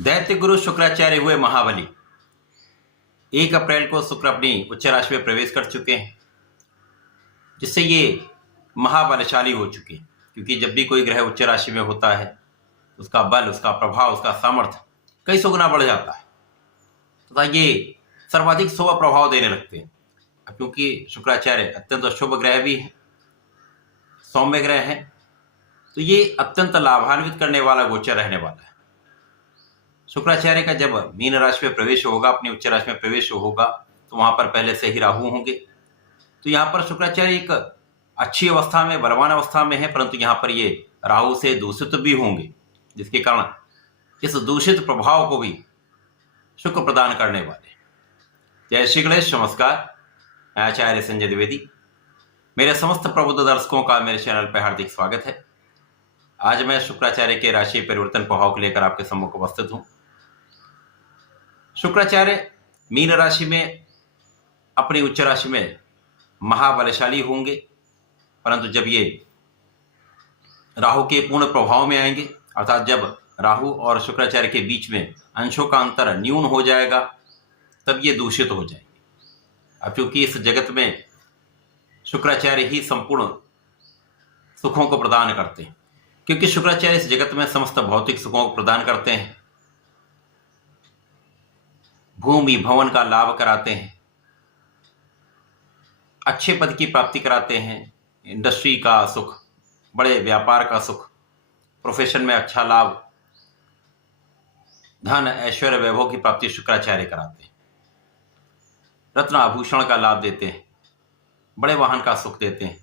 दैत्य गुरु शुक्राचार्य हुए महाबली। 1 अप्रैल को शुक्र अपनी उच्च राशि में प्रवेश कर चुके हैं, जिससे ये महाबलशाली हो चुके हैं। क्योंकि जब भी कोई ग्रह उच्च राशि में होता है, उसका बल, उसका प्रभाव, उसका सामर्थ्य कई सौ गुना बढ़ जाता है तथा ये सर्वाधिक शुभ प्रभाव देने लगते हैं। क्योंकि शुक्राचार्य अत्यंत शुभ ग्रह भी है, सौम्य ग्रह है, तो ये अत्यंत लाभान्वित करने वाला गोचर रहने वाला है। शुक्राचार्य का जब मीन राशि में प्रवेश होगा, अपनी उच्च राशि में प्रवेश होगा, तो वहां पर पहले से ही राहु होंगे। तो यहाँ पर शुक्राचार्य एक अच्छी अवस्था में, बलवान अवस्था में है, परंतु यहाँ पर ये राहु से दूषित भी होंगे, जिसके कारण इस दूषित प्रभाव को भी शुक्र प्रदान करने वाले। जय श्री गणेश, नमस्कार। मैं आचार्य संजय द्विवेदी। मेरे समस्त प्रबुद्ध दर्शकों का मेरे चैनल पर हार्दिक स्वागत है। आज मैं शुक्राचार्य के राशि परिवर्तन प्रभाव को लेकर आपके सम्मुख उपस्थित हूं। शुक्राचार्य मीन राशि में, अपनी उच्च राशि में महाबलशाली होंगे, परंतु जब ये राहु के पूर्ण प्रभाव में आएंगे, अर्थात जब राहु और शुक्राचार्य के बीच में अंशों का अंतर न्यून हो जाएगा, तब ये दूषित हो जाएंगे। अब क्योंकि इस जगत में शुक्राचार्य ही संपूर्ण सुखों को प्रदान करते हैं, क्योंकि शुक्राचार्य इस जगत में समस्त भौतिक सुखों को प्रदान करते हैं, भूमि भवन का लाभ कराते हैं, अच्छे पद की प्राप्ति कराते हैं, इंडस्ट्री का सुख, बड़े व्यापार का सुख, प्रोफेशन में अच्छा लाभ, धन ऐश्वर्य वैभव की प्राप्ति शुक्राचार्य कराते हैं, रत्न आभूषण का लाभ देते हैं, बड़े वाहन का सुख देते हैं,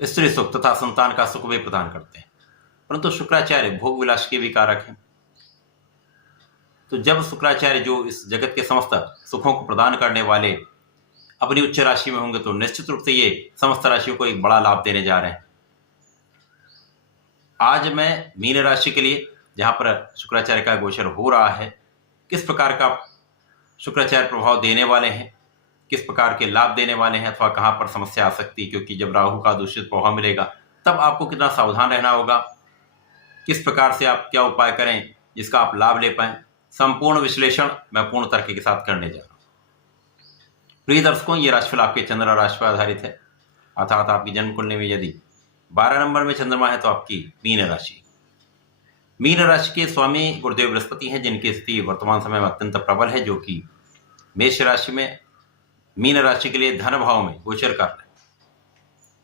स्त्री सुख तथा संतान का सुख भी प्रदान करते हैं। परंतु शुक्राचार्य भोग विलास के भी कारक हैं। तो जब शुक्राचार्य, जो इस जगत के समस्त सुखों को प्रदान करने वाले, अपनी उच्च राशि में होंगे, तो निश्चित रूप से ये समस्त राशियों को एक बड़ा लाभ देने जा रहे हैं। आज मैं मीन राशि के लिए, जहां पर शुक्राचार्य का गोचर हो रहा है, किस प्रकार का शुक्राचार्य प्रभाव देने वाले हैं, किस प्रकार के लाभ देने वाले हैं, अथवा कहां पर समस्या आ सकती है। क्योंकि जब राहु का दूषित प्रभाव मिलेगा, तब आपको कितना सावधान रहना होगा, किस प्रकार से आप क्या उपाय करें जिसका आप लाभ ले पाएं, संपूर्ण विश्लेषण मैं पूर्ण तर्क के साथ करने जा रहा हूं। प्रिय दर्शकों, ये राशिफल आपके चंद्र राशि पर आधारित है, अर्थात आपकी जन्म कुंडली में यदि 12 नंबर में चंद्रमा है तो आपकी मीन राशि। मीन राशि के स्वामी गुरुदेव बृहस्पति हैं, जिनकी स्थिति वर्तमान समय में अत्यंत प्रबल है, जो कि मेष राशि में मीन राशि के लिए धन भाव में गोचर कर रहे हैं।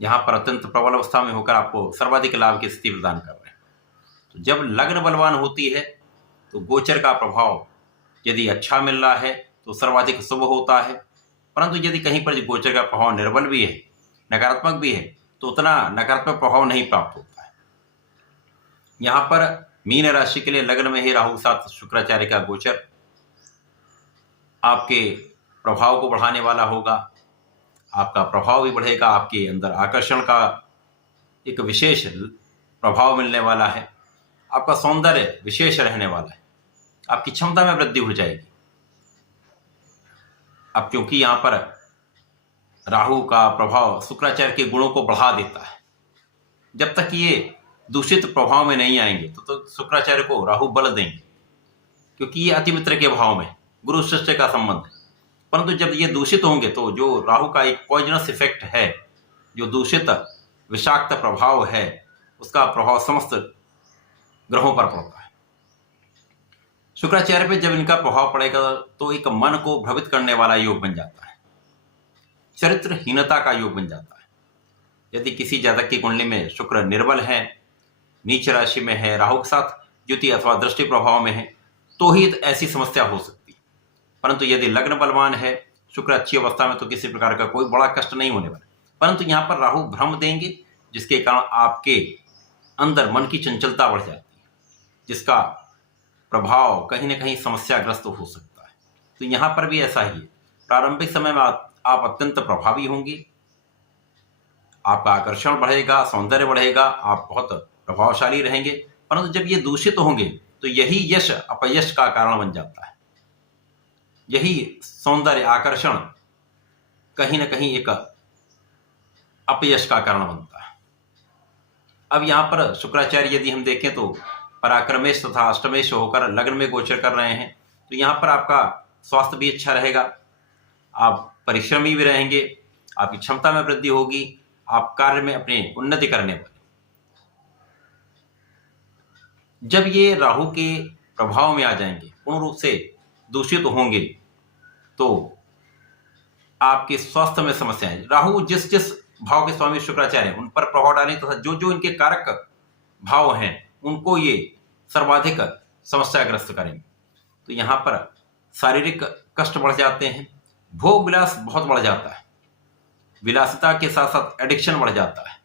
यहाँ पर अत्यंत प्रबल अवस्था में होकर आपको सर्वाधिक लाभ की स्थिति प्रदान कर रहे हैं। तो जब लग्न बलवान होती है, तो गोचर का प्रभाव यदि अच्छा मिल रहा है तो सर्वाधिक शुभ होता है, परंतु यदि कहीं पर गोचर का प्रभाव निर्बल भी है, नकारात्मक भी है, तो उतना नकारात्मक प्रभाव नहीं प्राप्त होता है। यहाँ पर मीन राशि के लिए लग्न में ही राहु के साथ शुक्राचार्य का गोचर आपके प्रभाव को बढ़ाने वाला होगा। आपका प्रभाव भी बढ़ेगा, आपके अंदर आकर्षण का एक विशेष प्रभाव मिलने वाला है, आपका सौंदर्य विशेष रहने वाला है, आपकी क्षमता में वृद्धि हो जाएगी। अब क्योंकि यहाँ पर राहु का प्रभाव शुक्राचार्य के गुणों को बढ़ा देता है, जब तक ये दूषित प्रभाव में नहीं आएंगे तो शुक्राचार्य को राहु बल देंगे, क्योंकि ये अतिमित्र के भाव में गुरु शिष्य का संबंध है। परंतु जब ये दूषित होंगे, तो जो राहु का एक पॉइजनस इफेक्ट है, जो दूषित विषाक्त प्रभाव है, उसका प्रभाव समस्त ग्रहों पर पड़ता है। शुक्राचार्य पे जब इनका प्रभाव पड़ेगा, तो एक मन को भ्रमित करने वाला योग बन जाता है, चरित्रहीनता का योग बन जाता है। यदि किसी जातक की कुंडली में शुक्र निर्बल है, नीच राशि में है, राहु के साथ द्युति अथवा दृष्टि प्रभाव में है, तो ही ऐसी समस्या हो सकती है। परंतु यदि लग्न बलवान है, शुक्र अच्छी अवस्था में, तो किसी प्रकार का कोई बड़ा कष्ट नहीं होने वाला। परंतु यहाँ पर राहु भ्रम देंगे, जिसके कारण आपके अंदर मन की चंचलता बढ़ जाती है, जिसका प्रभाव कहीं ना कहीं समस्याग्रस्त हो सकता है। तो यहाँ पर भी ऐसा ही है। प्रारंभिक समय में आप अत्यंत प्रभावी होंगे, आपका आकर्षण बढ़ेगा, सौंदर्य बढ़ेगा, आप बहुत प्रभावशाली रहेंगे। परंतु जब ये दूषित होंगे, तो यही यश अपयश का कारण बन जाता है। यही सौंदर्य, आकर्षण कहीं ना कहीं एक अपयश का कारण बनता है। अब यहाँ पर शुक्राचार्य यदि हम देखें, तो पराक्रमेश तथा अष्टमेश होकर लग्न में गोचर कर रहे हैं, तो यहाँ पर आपका स्वास्थ्य भी अच्छा रहेगा, आप परिश्रमी भी रहेंगे, आपकी क्षमता में वृद्धि होगी, आप कार्य में अपनी उन्नति करने वाले। जब ये राहु के प्रभाव में आ जाएंगे, पूर्ण रूप से दूषित होंगे, तो आपके स्वास्थ्य में समस्याएं, राहु जिस जिस भाव के स्वामी शुक्राचार्य हैं उन पर प्रभाव डालें तथा जो जो इनके कारक भाव हैं उनको ये सर्वाधिक समस्याग्रस्त करेंगे। तो यहाँ पर शारीरिक कष्ट बढ़ जाते हैं, भोग विलास बहुत बढ़ जाता है, विलासिता के साथ साथ एडिक्शन बढ़ जाता है।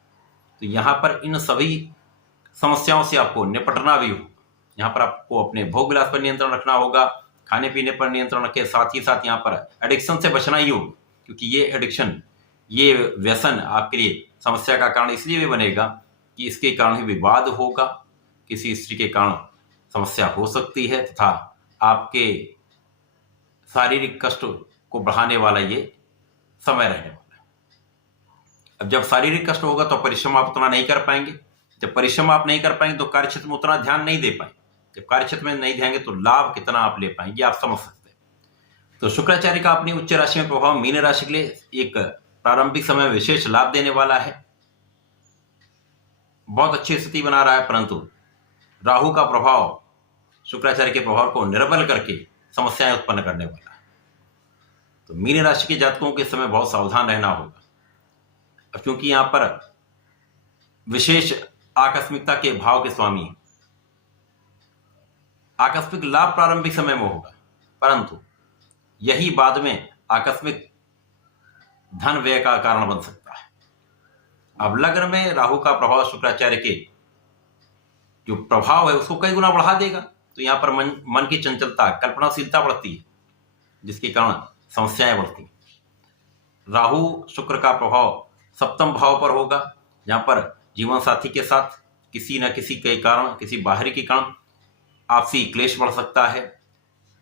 तो यहाँ पर इन सभी समस्याओं से आपको निपटना भी हो। यहाँ पर आपको अपने भोग विलास पर नियंत्रण रखना होगा, खाने पीने पर नियंत्रण रखें, साथ ही साथ यहाँ पर एडिक्शन से बचना ही होगा, क्योंकि ये एडिक्शन, ये व्यसन आपके लिए समस्या का कारण इसलिए भी बनेगा कि इसके कारण ही विवाद होगा, किसी स्त्री के कारण समस्या हो सकती है तथा आपके शारीरिक कष्ट को बढ़ाने वाला ये समय रहने वाला है। अब जब शारीरिक कष्ट होगा तो परिश्रम आप उतना नहीं कर पाएंगे, जब परिश्रम आप नहीं कर पाएंगे तो कार्यक्षेत्र में उतना ध्यान नहीं दे पाएंगे, जब कार्यक्षेत्र में नहीं देंगे तो लाभ कितना आप ले पाएंगे आप समझ सकते हैं। तो शुक्राचार्य का अपनी उच्च राशि में प्रभाव मीन राशि के लिए एक प्रारंभिक समय विशेष लाभ देने वाला है, बहुत अच्छी स्थिति बना रहा है, परंतु राहु का प्रभाव शुक्राचार्य के प्रभाव को निर्बल करके समस्याएं उत्पन्न करने वाला है। तो मीन राशि के जातकों के समय बहुत सावधान रहना होगा। अब क्योंकि यहां पर विशेष आकस्मिकता के भाव के स्वामी, आकस्मिक लाभ प्रारंभिक समय में होगा, परंतु यही बाद में आकस्मिक धन व्यय का कारण बन सकता है। अब लग्न में राहु का प्रभाव शुक्राचार्य के जो प्रभाव है उसको कई गुना बढ़ा देगा। तो यहां पर मन की चंचलता, कल्पनाशीलता बढ़ती है, जिसके कारण समस्याएं बढ़ती हैं। राहु शुक्र का प्रभाव सप्तम भाव पर होगा, जहां पर जीवन साथी के साथ किसी न किसी के कारण, किसी बाहरी के कारण आपसी क्लेश बढ़ सकता है।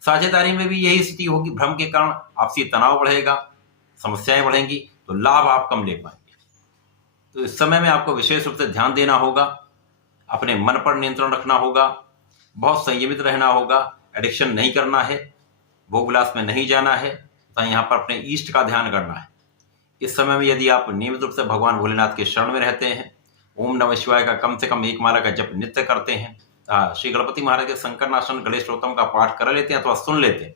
साझेदारी में भी यही स्थिति होगी, भ्रम के कारण आपसी तनाव बढ़ेगा, समस्याएं बढ़ेंगी, तो लाभ आप कम ले पाएंगे। तो इस समय में आपको विशेष रूप से ध्यान देना होगा, अपने मन पर नियंत्रण रखना होगा, बहुत संयमित रहना होगा, एडिक्शन नहीं करना है, भोग विलास में नहीं जाना है तथा यहाँ पर अपने इष्ट का ध्यान करना है। इस समय में यदि आप नियमित रूप से भगवान भोलेनाथ के शरण में रहते हैं, ओम नमः शिवाय का कम से कम एक माला का जप नित्य करते हैं, श्री गणपति महाराज के संकरनाशन गणेश स्तोत्रम का पाठ कर लेते हैं अथवा सुन लेते हैं,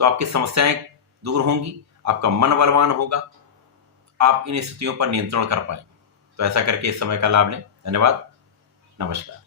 तो आपकी समस्याएं दूर होंगी, आपका मन बलवान होगा, आप इन स्थितियों पर नियंत्रण कर पाएंगे। तो ऐसा करके इस समय का लाभ लें। धन्यवाद, नमस्कार।